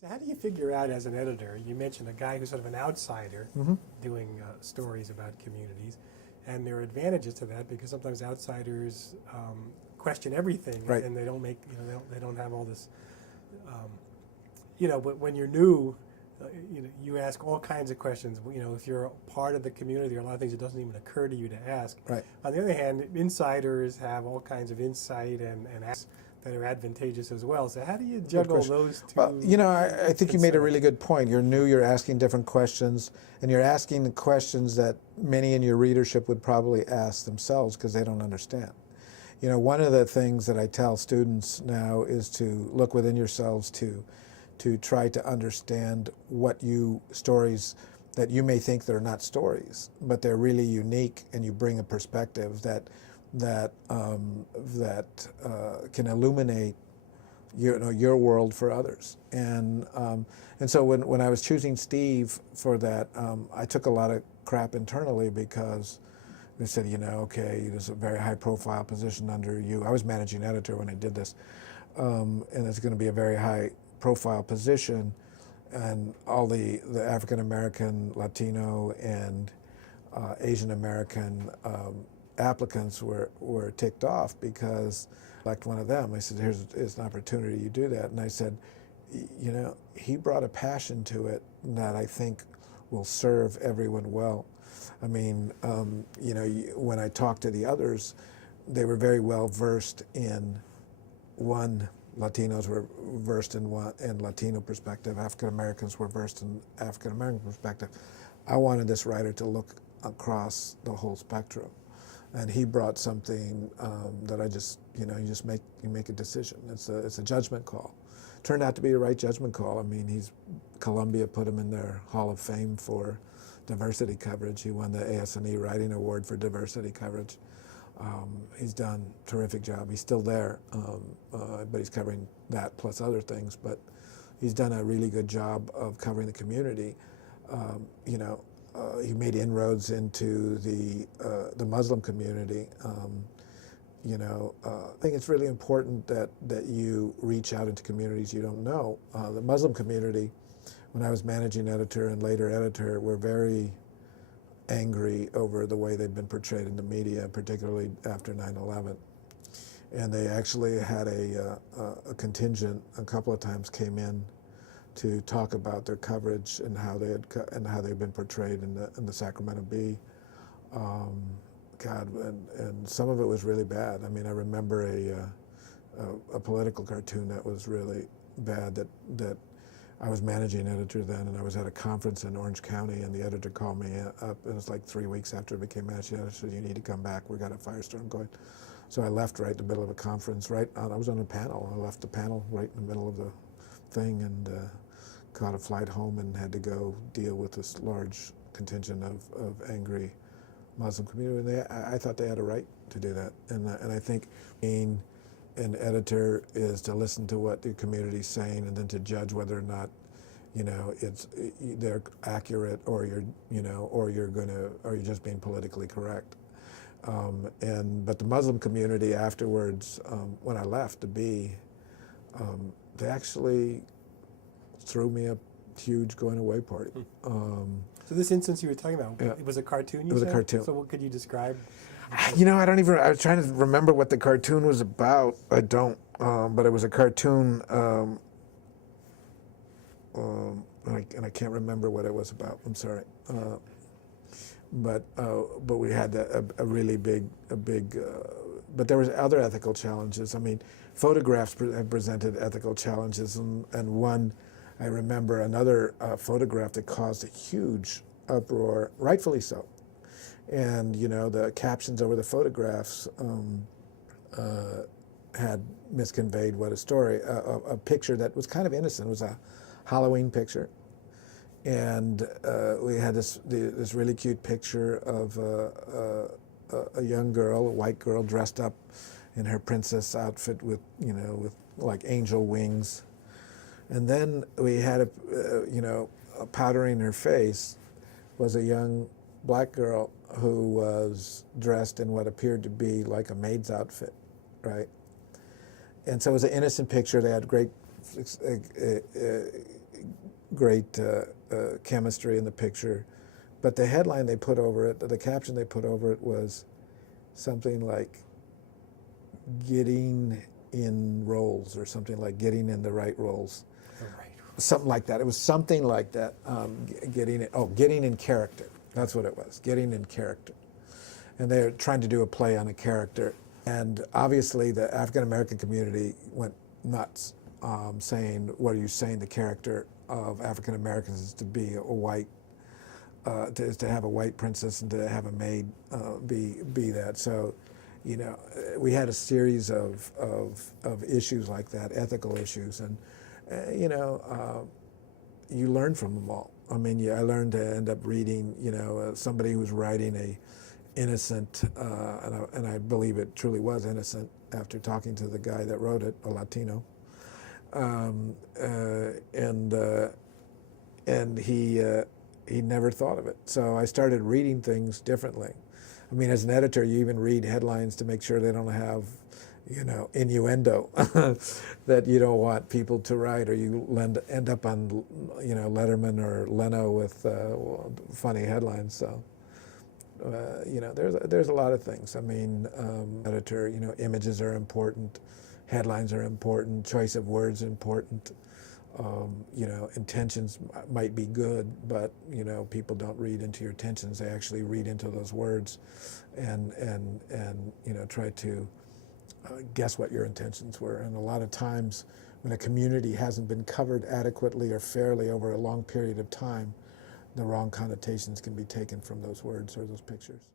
So how do you figure out as an editor, you mentioned a guy who's sort of an outsider doing stories about communities, and there are advantages to that because sometimes outsiders question everything Right. and they don't make, they don't have all this, but when you're new, you ask all kinds of questions. If you're part of the community, there are a lot of things that doesn't even occur to you to ask. Right. On the other hand, insiders have all kinds of insight and asks that are advantageous as well. So how do you juggle those two? Well, I think you made a really good point. You're new, you're asking different questions, and you're asking the questions that many in your readership would probably ask themselves because they don't understand. One of the things that I tell students now is to look within yourselves to try to understand stories that you may think they're not stories, but they're really unique, and you bring a perspective that can illuminate your world for others. And so when I was choosing Steve for that, I took a lot of crap internally because they said, okay, there's a very high profile position under you. I was managing editor when I did this, and it's going to be a very high profile position, and all the African American, Latino, and Asian American applicants were ticked off because, like one of them, I said, here's an opportunity, you do that. And I said, he brought a passion to it that I think will serve everyone well. I mean, when I talked to the others, they were very well versed in Latinos were versed in Latino perspective, African Americans were versed in African American perspective. I wanted this writer to look across the whole spectrum. And he brought something that I just, you make a decision. It's a judgment call. Turned out to be the right judgment call. I mean, Columbia put him in their Hall of Fame for diversity coverage. He won the AS&E Writing Award for diversity coverage. He's done a terrific job. He's still there, but he's covering that plus other things. But he's done a really good job of covering the community. He made inroads into the Muslim community. I think it's really important that you reach out into communities you don't know. The Muslim community, when I was managing editor and later editor, were very angry over the way they've been portrayed in the media, particularly after 9/11. And they actually had a contingent a couple of times came in to talk about their coverage and how they'd been portrayed in the Sacramento Bee. And some of it was really bad. I mean, I remember a political cartoon that was really bad that I was managing editor then, and I was at a conference in Orange County, and the editor called me up, and it was like 3 weeks after I became managing editor, said, you need to come back, we got a firestorm going. So I left right in the middle of a conference, I was on a panel, I left the panel right in the middle of the thing, and caught a flight home and had to go deal with this large contingent of angry Muslim community. And I thought they had a right to do that. And I think being an editor is to listen to what the community's saying and then to judge whether or not they're accurate or you're just being politically correct. But the Muslim community afterwards, when I left to be, they actually threw me a huge going away party. So this instance you were talking about, Yeah. it was a cartoon, It was a cartoon. So what could you describe? I was trying to remember what the cartoon was about. I don't, but it was a cartoon, and I can't remember what it was about. I'm sorry. But we had a really big, but there was other ethical challenges. I mean, photographs have presented ethical challenges, and one, I remember another photograph that caused a huge uproar, rightfully so. And the captions over the photographs had misconveyed what a story, a picture that was kind of innocent. It was a Halloween picture, and we had this really cute picture of a young girl, a white girl, dressed up in her princess outfit with like angel wings, and then we had a powdering her face was a young black girl who was dressed in what appeared to be like a maid's outfit, right? And so it was an innocent picture. They had great, great chemistry in the picture. But the headline they put over it, the caption they put over it was something like getting in roles, or something like getting in the right roles. Right. Something like that. It was something like that. Getting in character. That's what it was. Getting in character. And they're trying to do a play on a character. And obviously the African American community went nuts, saying, what are you saying? The character of African Americans is to be a white, to have a white princess and to have a maid be that. So, you know, we had a series of issues like that, ethical issues, and you know, you learn from them all. I mean, I learned to end up reading, you know, somebody who was writing a innocent, and I believe it truly was innocent after talking to the guy that wrote it, a Latino, and he never thought of it. So I started reading things differently. I mean, as an editor, you even read headlines to make sure they don't have, you know, innuendo that you don't want people to write, or you end up on, you know, Letterman or Leno with funny headlines. So, you know, there's a lot of things. I mean, editor, you know, images are important, headlines are important, choice of words important. You know, intentions might be good, but, you know, people don't read into your intentions. They actually read into those words and you know, try to guess what your intentions were. And a lot of times when a community hasn't been covered adequately or fairly over a long period of time, the wrong connotations can be taken from those words or those pictures.